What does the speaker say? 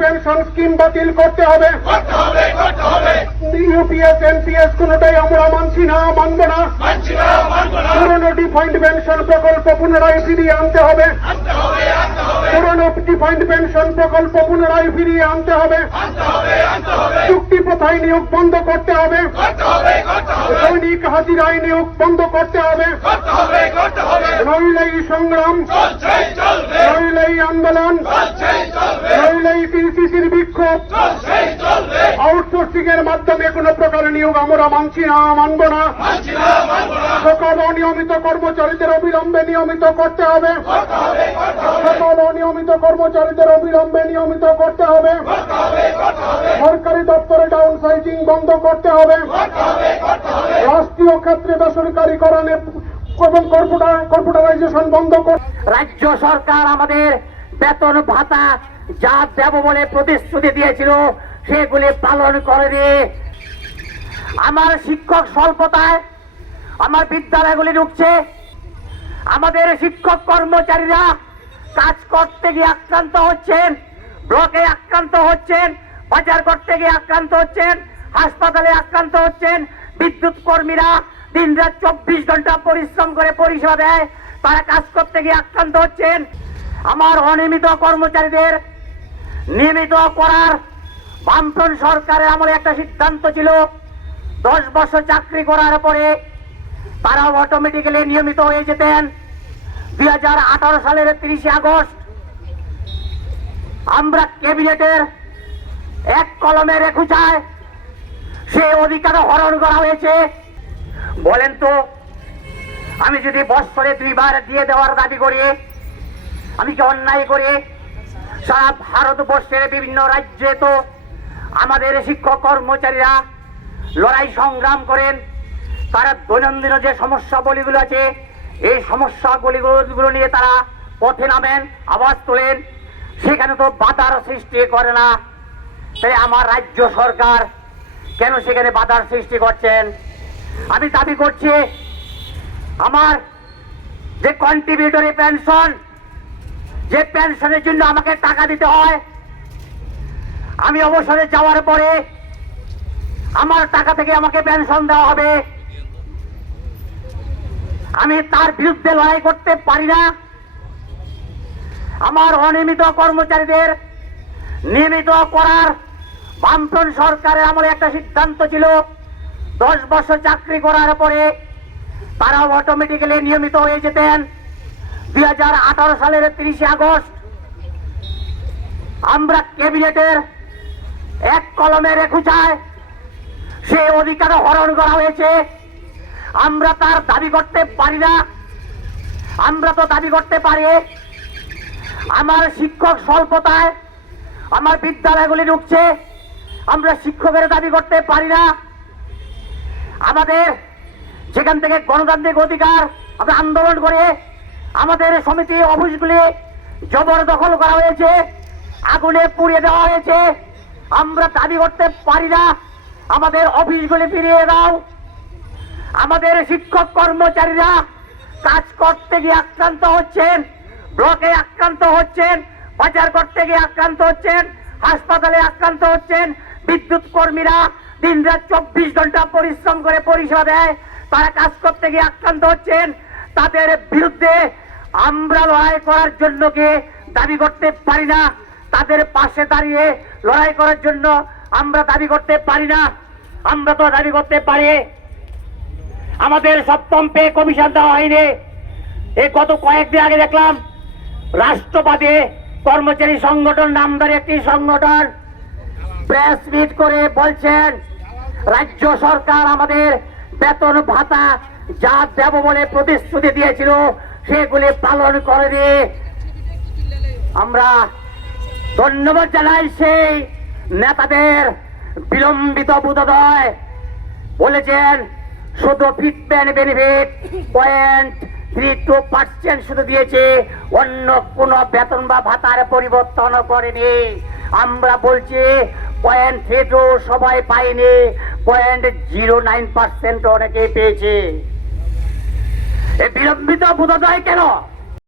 Pension scheme বাতিল করতে হবে। ইউপিএস এনপিএস কোনটাই আমরা মানছি না মানব না। পুরনো ডিফাইন্ড পেনশন প্রকল্প পুনরায় ফিরিয়ে আনতে হবে। পুরনো ডিফাইন্ড পেনশন প্রকল্প পুনরায় ফিরিয়ে আনতে হবে। চুক্তি প্রথায় নিয়োগ বন্ধ করতে হবে। দৈনিক হাজিরায় নিয়োগ বন্ধ করতে হবে। এই সংগ্রাম। এই আন্দোলন। আউটসোর্সিং মাধ্যমে কোনো প্রকার নিয়োগ আমরা মানছি না মানব না। মানছি না মানব না। সকল অনিয়মিত কর্মচারীদের অবিলম্বে নিয়মিত করতে হবে। করতে হবে করতে হবে। সকল অনিয়মিত কর্মচারীদের অবিলম্বে নিয়মিত করতে হবে। করতে হবে করতে হবে। সরকারি দপ্তরে ডাউন সাইজিং বন্ধ করতে হবে। করতে হবে করতে হবে। রাষ্ট্রীয় ক্ষেত্রে বেসরকারীকরণে এবং কর্পোরেটাইজেশন বন্ধ করতে রাজ্য সরকার আমাদের বেতন ভাতা যা দেব বলে প্রতিশ্রুতি দিয়েছিল সেগুলি পালন করেনি আমার শিক্ষক স্বল্পতায় আমার বিদ্যালয়গুলি ঢুকছে। আমাদের শিক্ষক কর্মচারীরা কাজ করতে গিয়ে আক্রান্ত হচ্ছেন, ব্লকে আক্রান্ত হচ্ছেন, বাজার করতে গিয়ে আক্রান্ত হচ্ছেন, হাসপাতালে আক্রান্ত হচ্ছেন। বিদ্যুৎ কর্মীরা দিন রাত চব্বিশ ঘণ্টা পরিশ্রম করে পরিষেবা দেয়, তারা কাজ করতে গিয়ে আক্রান্ত হচ্ছেন। আমার অনিয়মিত কর্মচারীদের নিয়মিত করার বামফ্রন্ট সরকারের আমলে একটা সিদ্ধান্ত ছিল, দশ বছর চাকরি করার পরে তারা অটোমেটিক্যালি নিয়মিত হয়ে যেতেন। দুই হাজার আঠারো সালের তিরিশে আগস্ট, আমরা ক্যাবিনেটের এক কলমের একুচায় সে অধিকার হরণ করা হয়েছে। বলেন তো, আমি যদি বৎসরে দুইবার দিয়ে দেওয়ার দাবি করি, আমি কি অন্যায় করি? সারা ভারতবর্ষের বিভিন্ন রাজ্যে তো আমাদের শিক্ষক কর্মচারীরা লড়াই সংগ্রাম করেন। তারা দৈনন্দিন যে সমস্যাবলীগুলো আছে, এই সমস্যাগুলিগুলো নিয়ে তারা পথে নামেন, আওয়াজ তোলেন। সেখানে তো বাধার সৃষ্টি করে না। তাই আমার রাজ্য সরকার কেন সেখানে বাধার সৃষ্টি করছেন? আমি দাবি করছি, আমার যে কন্ট্রিবিউটরি পেনশন যে পেনশনের জন্য আমাকে টাকা দিতে হয় আমি অবসরে যাওয়ার পরে আমার টাকা থেকে আমাকে পেনশন দেওয়া হবে। আমি তার বিরুদ্ধে লড়াই করতে পারি না। আমার অনিয়মিত কর্মচারীদের নিয়মিত করার বামফ্রন্ট সরকারের আমলে একটা সিদ্ধান্ত ছিল। দশ বছর চাকরি করার পরে তারা অটোমেটিক্যালি নিয়মিত হয়ে যেতেন। দুই হাজার আঠারো সালের তিরিশে আগস্ট আমরা ক্যাবিনেটের এক কলমের একুচায় সে অধিকার হরণ করা হয়েছে। আমরা তার দাবি করতে পারি না। আমরা তো দাবি করতে পারি। আমার শিক্ষক স্বল্পতায় আমার বিদ্যালয়গুলি ঢুকছে। আমরা শিক্ষকের দাবি করতে পারি না। আমাদের যেখান থেকে গণতান্ত্রিক অধিকার আমরা আন্দোলন করে আমাদের সমিতি অফিসগুলি জবরদখল করা হয়েছে। আগুনে পুড়িয়ে দেওয়া হয়েছে। আমরা দাবি করতে পারি না। আমাদের অফিসগুলি ফিরিয়ে দাও। আমাদের শিক্ষক কর্মচারীরা কাজ করতে গিয়ে আক্রান্ত হচ্ছেন, ব্লকে আক্রান্ত হচ্ছেন, বাজার করতে গিয়ে আক্রান্ত হচ্ছেন, হাসপাতালে আক্রান্ত হচ্ছেন। বিদ্যুৎ কর্মীরা দিন রাত চব্বিশ ঘণ্টা পরিশ্রম করে পরিষেবা দেয়। তারা কাজ করতে গিয়ে আক্রান্ত হচ্ছেন। তাদের বিরুদ্ধে আমরা লড়াই করার জন্য কে দাবি করতে পারি না। তাদের পাশে দাঁড়িয়ে লড়াই করার জন্য আমরা দাবি করতে পারি না। আমরা তো দাবি করতে পারি। আমাদের সপ্তম পে কমিশন দেওয়া হয়নি। এই গত কয়েকদিন আগে দেখলাম, রাষ্ট্রবাদী কর্মচারী সংগঠন নামদার একটি সংগঠন প্রেস মিট করে বলছেন, রাজ্য সরকার আমাদের বেতন ভাতা যা দেব বলে প্রতিশ্রুতি দিয়েছিল, সেগুলি পালন করেনি। আমরা ধন্যবাদ জানাই সেই নেতাদের বিলম্বিত বোধোদয়। বলেছেন, শুধু fitment benefit point three two percent শুধু দিয়েছে, অন্য কোনো বেতন বা ভাতার পরিবর্তন করেনি। আমরা বলছি পয়েন্ট থ্রি টু সবাই পাইনি পয়েন্ট জিরো নাইন পার্সেন্ট অনেকেই পেয়েছে। এই বিলম্বিত বোধোদয় কেন?